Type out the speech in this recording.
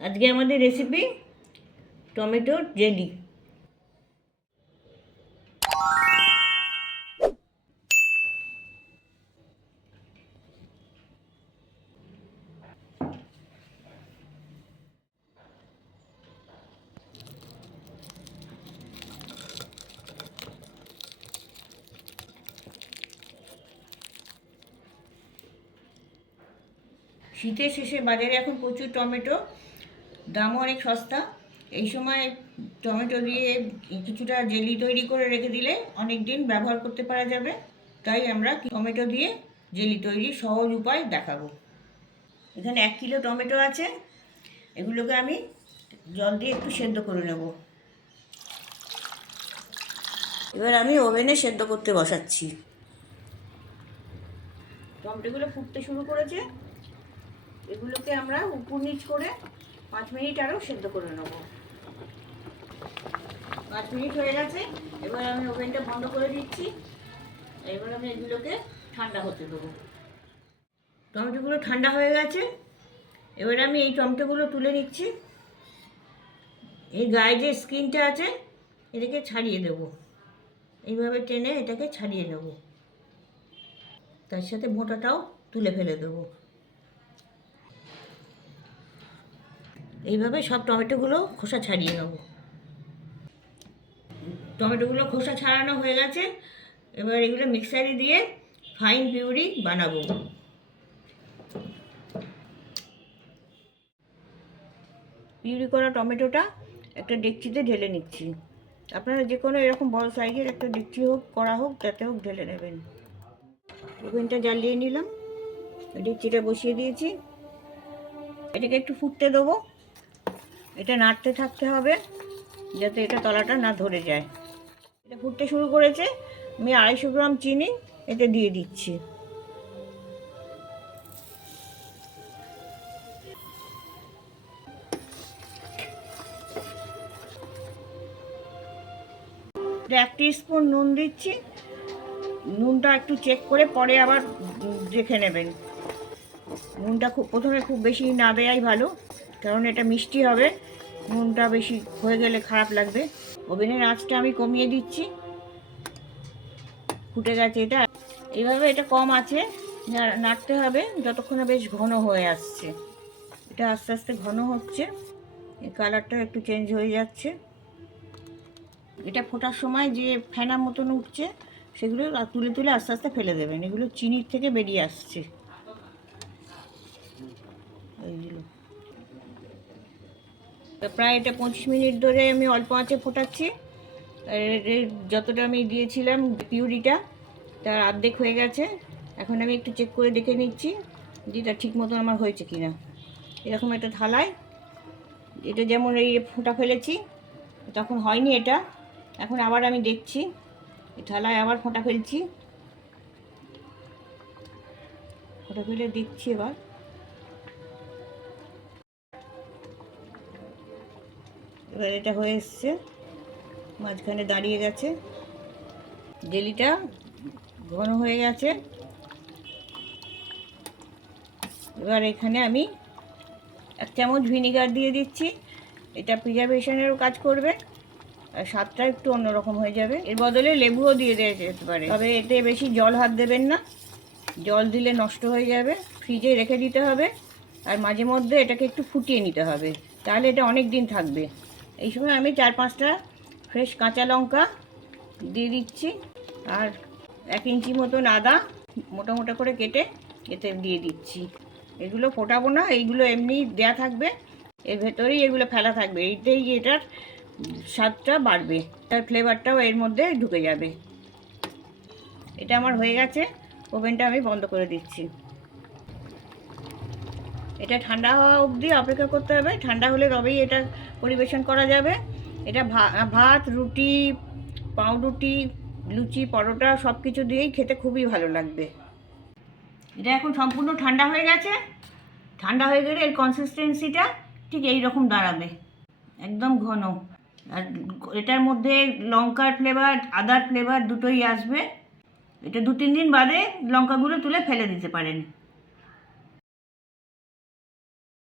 আজকে আমাদের রেসিপি টমেটোর জেলি। শীতের শেষে বাজারে এখন প্রচুর টমেটো, দামও অনেক সস্তা। এই সময় টমেটো দিয়ে কিছুটা জেলি তৈরি করে রেখে দিলে অনেক দিন ব্যবহার করতে পারা যাবে। তাই আমরা টমেটো দিয়ে জেলি তৈরির সহজ উপায় দেখাবো। এখানে 1 কিলো টমেটো আছে, এগুলোকে আমি জল দিয়ে একটু সেদ্ধ করে নেব। এবার আমি ওভেনে সেদ্ধ করতে বসাচ্ছি। টমেটোগুলো ফুটতে শুরু করেছে, এগুলোকে আমরা উপর নিচ করে 5 মিনিট আরও সেদ্ধ করে নেব। 5 মিনিট হয়ে গেছে, এবার আমি ওভেনটা বন্ধ করে দিচ্ছি। এবার আমি এগুলোকে ঠান্ডা হতে দেবো। টমেটোগুলো ঠান্ডা হয়ে গেছে, এবার আমি এই টমেটোগুলো তুলে নিচ্ছি। এই গায়ে যে স্কিনটা আছে এটাকে ছাড়িয়ে দেব, এইভাবে টেনে এটাকে ছাড়িয়ে নেব। তার সাথে মোটাটাও তুলে ফেলে দেবো। এইভাবে সব টমেটোগুলো খোসা ছাড়িয়ে নেব। টমেটোগুলো খোসা ছাড়ানো হয়ে গেছে, এবার এগুলো মিক্সারে দিয়ে ফাইন পিউরি বানাবো। পিউরি করা টমেটোটা একটা ডেকচিতে ঢেলে নিচ্ছি। আপনারা যে কোনো এরকম বড় সাইজের একটা ডেকচি হোক, কড়া হোক, তাতে হোক ঢেলে নেবেন। ওভেনটা জ্বালিয়ে নিলাম, ডেকচিটা বসিয়ে দিয়েছি। এটাকে একটু ফুটতে দেবো। এটা নাড়তে থাকতে হবে যাতে এটা তলাটা না ধরে যায়। এটা ফুটতে শুরু করেছে, আমি 250 গ্রাম চিনি এতে দিয়ে দিচ্ছি। এটা 1 টিস্পুন নুন দিচ্ছি। নুনটা একটু চেক করে পরে আবার দেখে নেবেন। নুনটা প্রথমে খুব বেশি না দেওয়াই ভালো, কারণ এটা মিষ্টি হবে। নুনটা বেশি হয়ে গেলে খারাপ লাগবে। ওভেনের আঁচটা আমি কমিয়ে দিচ্ছি। ফুটে গেছে এটা। এইভাবে এটা কম আছে নাড়তে হবে যতক্ষণ বেশ ঘন হয়ে আসছে। এটা আস্তে আস্তে ঘন হচ্ছে, এই কালারটা একটু চেঞ্জ হয়ে যাচ্ছে। এটা ফোটার সময় যে ফেনা মতন উঠছে সেগুলো তুলে তুলে আস্তে আস্তে ফেলে দেবেন। এগুলো চিনির থেকে বেরিয়ে আসছে। এইগুলো প্রায় এটা 25 মিনিট ধরে আমি অল্প আঁচে ফোটাচ্ছি। যতটা আমি দিয়েছিলাম পিউরিটা তার অর্ধেক হয়ে গেছে। এখন আমি একটু চেক করে দেখে নিচ্ছি যে এটা ঠিক মতো আমার হয়েছে কিনা। এরকম একটা থালায়, এটা যেমন এই ফোঁটা ফেলেছি তখন হয়নি এটা, এখন আবার আমি দেখছি। এই থালায় আবার ফোঁটা ফেলছি, ফোঁটা ফেলে দেখছি। এবার এটা হয়ে এসছে, মাঝখানে দাঁড়িয়ে গেছে। জেলিটা ঘন হয়ে গেছে। এবার এখানে আমি 1 চামচ ভিনিগার দিয়ে দিচ্ছি। এটা প্রিজারভেশনেরও কাজ করবে আর স্বাদটা একটু অন্যরকম হয়ে যাবে। এর বদলে লেবুও দিয়ে দেওয়া যেতে পারে, তবে এতে বেশি জল হাত দেবেন না, জল দিলে নষ্ট হয়ে যাবে। ফ্রিজে রেখে দিতে হবে আর মাঝে মধ্যে এটাকে একটু ফুটিয়ে নিতে হবে, তাহলে এটা অনেক দিন থাকবে। এই সময় আমি 4-5টা ফ্রেশ কাঁচা লঙ্কা দিয়ে দিচ্ছি আর 1 ইঞ্চি মতন আদা মোটা মোটা করে কেটে এতে দিয়ে দিচ্ছি। এগুলো ফোটাবো না, এইগুলো এমনি দেয়া থাকবে, এর ভেতরেই এগুলো ফেলা থাকবে। এইটাই এটার স্বাদটা বাড়বে, তার ফ্লেভারটাও এর মধ্যে ঢুকে যাবে। এটা আমার হয়ে গেছে, ওভেনটা আমি বন্ধ করে দিচ্ছি। এটা ঠান্ডা হওয়া অবধি অপেক্ষা করতে হবে। ঠান্ডা হলে তবেই এটা পরিবেশন করা যাবে। এটা ভাত, রুটি, পাউরুটি, লুচি, পরোটা সব কিছু দিয়েই খেতে খুবই ভালো লাগবে। এটা এখন সম্পূর্ণ ঠান্ডা হয়ে গেছে। ঠান্ডা হয়ে গেলে এর কনসিস্টেন্সিটা ঠিক এই রকম দাঁড়াবে, একদম ঘন। আর এটার মধ্যে লঙ্কার ফ্লেভার, আদার ফ্লেভার দুটোই আসবে। এটা 2-3 দিন বাদে লঙ্কাগুলো তুলে ফেলে দিতে পারেন।